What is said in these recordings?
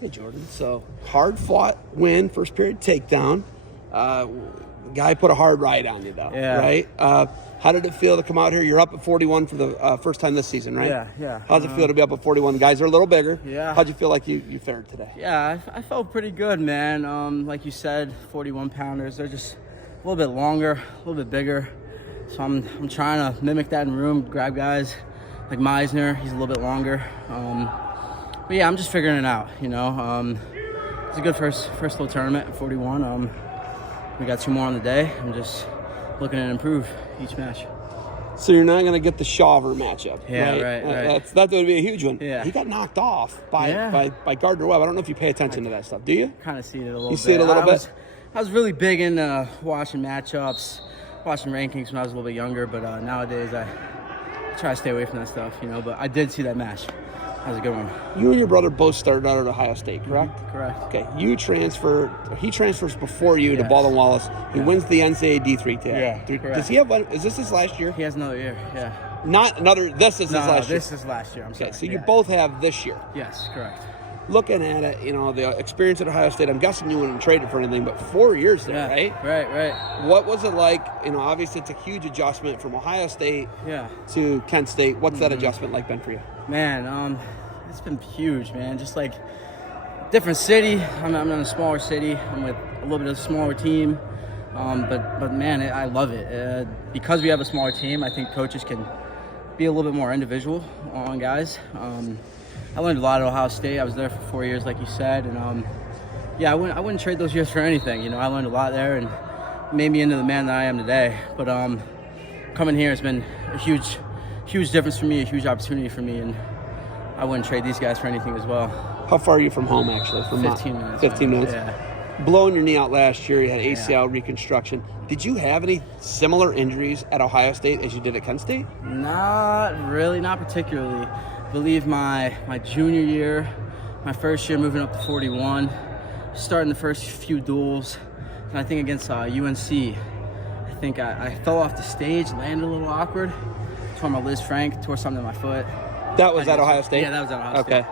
Hey, Jordan. So, hard-fought win, first period takedown. Guy put a hard ride on you, though, right? How did it feel to come out here? You're up at 41 for the first time this season, right? Yeah. How's it feel to be up at 41? The guys are a little bigger. Yeah. How'd you feel like you fared today? Yeah, I felt pretty good, man. Like you said, 41-pounders, they're just a little bit longer, a little bit bigger. So I'm trying to mimic that in the room, grab guys like Meisner. He's a little bit longer. But yeah, I'm just figuring it out, you know. It's a good first little tournament at 41. We got 2 more on the day. I'm just looking to improve each match. So you're not going to get the Shawver matchup, right? Right. That would be a huge one. Yeah. He got knocked off by Gardner Webb. I don't know if you pay attention to that stuff. Do you? Kind of see it a little bit. You see it a little bit? I was really big in watching matchups, watching rankings when I was a little bit younger, but nowadays I try to stay away from that stuff, you know. But I did see that match. That was a good one. You and your brother both started out at Ohio State, correct? Correct. Okay. He transfers before you to Baldwin Wallace. He wins the NCAA D3 tag. Yeah, correct. Does he have one? Is this his last year? He has another year, yeah. Not another. This is his last year. This is last year. I'm sorry. Okay, so you both have this year. Yes, correct. Looking at it, you know, the experience at Ohio State, I'm guessing you wouldn't trade it for anything, but 4 years there, right? Right. What was it like? You know, obviously it's a huge adjustment from Ohio State to Kent State. What's that adjustment like been for you? Man, it's been huge, man. Just like different city. I'm in a smaller city. I'm with a little bit of a smaller team. But man, I love it. Because we have a smaller team, I think coaches can be a little bit more individual on guys. I learned a lot at Ohio State. I was there for 4 years, like you said, and I wouldn't trade those years for anything. You know, I learned a lot there and made me into the man that I am today. But coming here has been a huge difference for me, a huge opportunity for me, and I wouldn't trade these guys for anything as well. How far are you from home, actually? From 15 minutes. 15 minutes. Yeah. Blowing your knee out last year, you had ACL reconstruction. Did you have any similar injuries at Ohio State as you did at Kent State? Not really, not particularly. I believe my junior year, my first year moving up to 41, starting the first few duels, and I think against UNC, I think I fell off the stage, landed a little awkward, tore my Liz Frank, tore something in my foot. That was at Ohio State? Yeah, that was at Ohio State. Okay.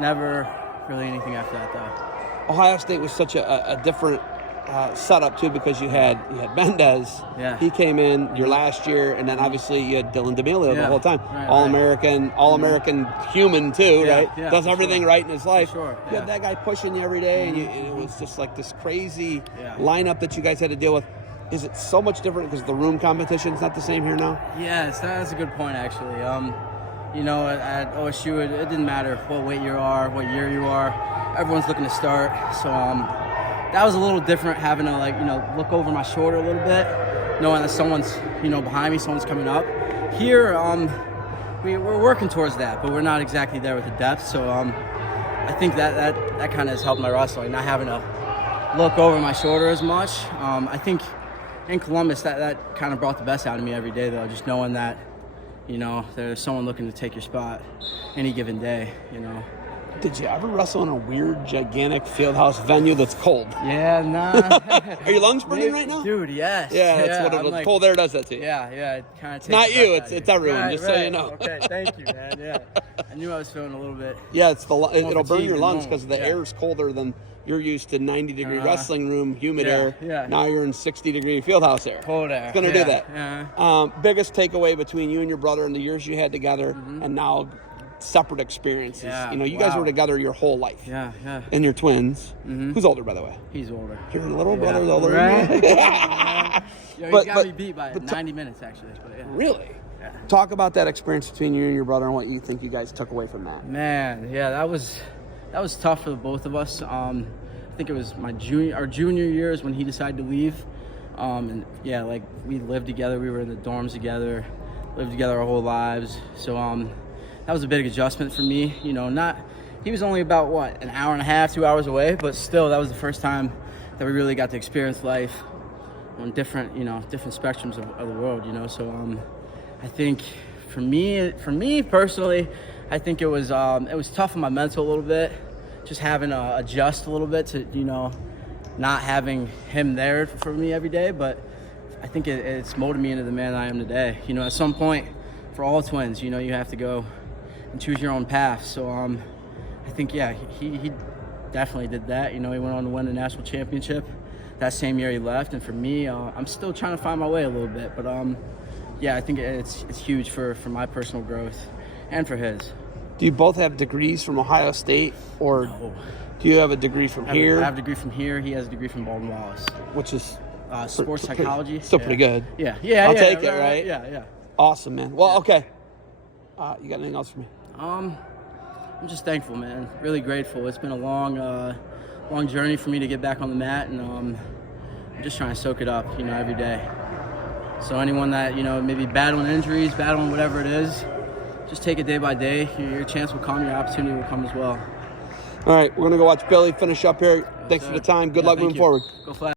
Never really anything after that, though. Ohio State was such a different setup, too, because you had Mendez. Yeah. He came in your last year, and then obviously you had Dylan D'Amelio the whole time. Right, All-American human, too, right? Yeah, does everything right in his life. Sure. You had that guy pushing you every day, and it was just like this crazy lineup that you guys had to deal with. Is it so much different because the room competition's not the same here now? Yes, that's a good point, actually. You know, at OSU, it didn't matter what weight you are, what year you are. Everyone's looking to start. So that was a little different, having to, look over my shoulder a little bit, knowing that someone's, behind me, someone's coming up. Here, we're working towards that, but we're not exactly there with the depth. So I think that kind of has helped my wrestling, not having to look over my shoulder as much. I think in Columbus, that kind of brought the best out of me every day, though, just knowing that, there's someone looking to take your spot any given day, Did you ever wrestle in a weird, gigantic fieldhouse venue that's cold? Yeah, nah. Are your lungs burning right now? Dude, yes. Yeah, that's what it was. Cold air does that to you. Yeah, it kind of takes not you, it's everyone, right, just so you know. Okay, thank you, man, yeah. I knew I was feeling a little bit. Yeah, it'll burn your lungs because the air is colder than you're used to 90-degree wrestling room, humid air. Yeah. Now you're in 60-degree fieldhouse air. Cold air. It's going to do that. Yeah. Biggest takeaway between you and your brother and the years you had together and now separate experienses. Yeah. You guys were together your whole life. Yeah. And you're twins. Who's older, by the way? He's older. Your little brother's older right? than you? He's got me beat by 90 minutes, actually. But yeah. Really? Yeah. Talk about that experience between you and your brother and what you think you guys took away from that. Man, yeah, that was tough for the both of us. I think it was our junior years when he decided to leave. And yeah, like we lived together. We were in the dorms together, lived together our whole lives. So that was a big adjustment for me. He was only about an hour and a half, 2 hours away, but still that was the first time that we really got to experience life on different spectrums of the world. So I think for me personally, I think it was tough on my mental a little bit, just having to adjust a little bit to not having him there for me every day. But I think it's molded me into the man I am today. At some point, for all twins, you have to go and choose your own path. So I think he definitely did that. You know, he went on to win a national championship that same year he left. And for me, I'm still trying to find my way a little bit. But, yeah, I think it's huge for my personal growth and for his. Do you both have degrees from Ohio State, or do you have a degree from here? I have a degree from here. He has a degree from Baldwin Wallace. Which is sports psychology. Still pretty good. Yeah. I'll take it, right? Yeah. Awesome, man. Well, okay. You got anything else for me? I'm just thankful, man. Really grateful. It's been a long journey for me to get back on the mat, and I'm just trying to soak it up, you know, every day. So anyone that, you know, maybe battling injuries, battling whatever it is, just take it day by day. Your chance will come. Your opportunity will come as well. All right, we're going to go watch Billy finish up here. Thanks for the time. Good luck moving forward. Go Flash.